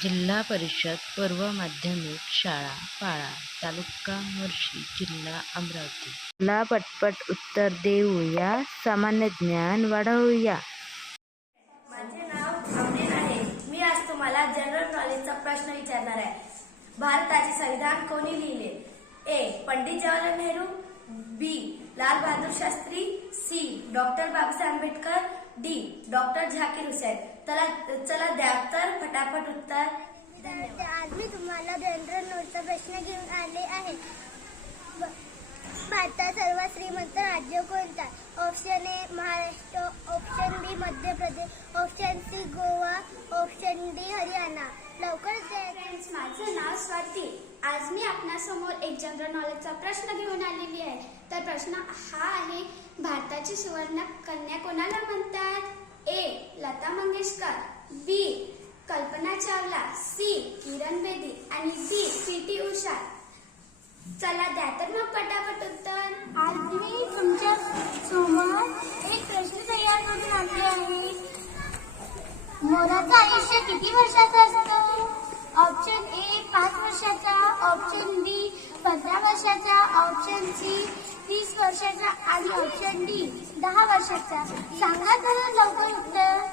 जिल्हा परिषद पूर्व माध्यमिक शाळा पाळा, तालुका मोर्शी, जिल्हा अमरावती. चला पटपट उत्तर देऊया, सामान्य ज्ञान वाढवूया. माझे नाव अमरीन आहे. मी आज तुम्हाला जनरल नॉलेजचा प्रश्न विचारणार आहे. भारताचे संविधान कोणी लिहिले? ए. Pandit Jawaharlal Nehru, B. Lal Bahadur Shastri, C. Doctor Babasaheb Ambedkar, D. Doctor Zakir Hussain. चला द्या तर फटाफट उत्तर. आज मी तुम्हाला जनरल नॉलेजचा प्रश्न घेऊन आले आहे. भारतात सर्वात श्रीमंत राज्य कोणता? Option A Maharashtra, option B Madhya Pradesh, option C Goa, option D Haryana. लवकरच फ्रेंड्स, माझं नाव स्वाती. आज मी आपणासमोर एक जनरल नॉलेजचा प्रश्न घेऊन आलेली आहे. तर प्रश्न हा आहे, भारताची सुवर्ण कन्या कोणाला म्हणतात? ए. लता मंगेशकर, बी. कल्पना चावला, सी. किरण बेदी आणि डी. पी.टी. उषा. चला द्या तर मग पटापट उत्तर. आज मी तुमच्या समोर एक प्रश्न तयार करून आणले आहे. मोराचं आयुष्य किती वर्षाचं असतं? ऑप्शन ए 5 वर्षाचा, ऑप्शन बी 15 वर्षाचा, ऑप्शन सी 30 वर्षाचा आणि ऑप्शन डी 10 वर्षाचा. सांगा तर लवकर उत्तर.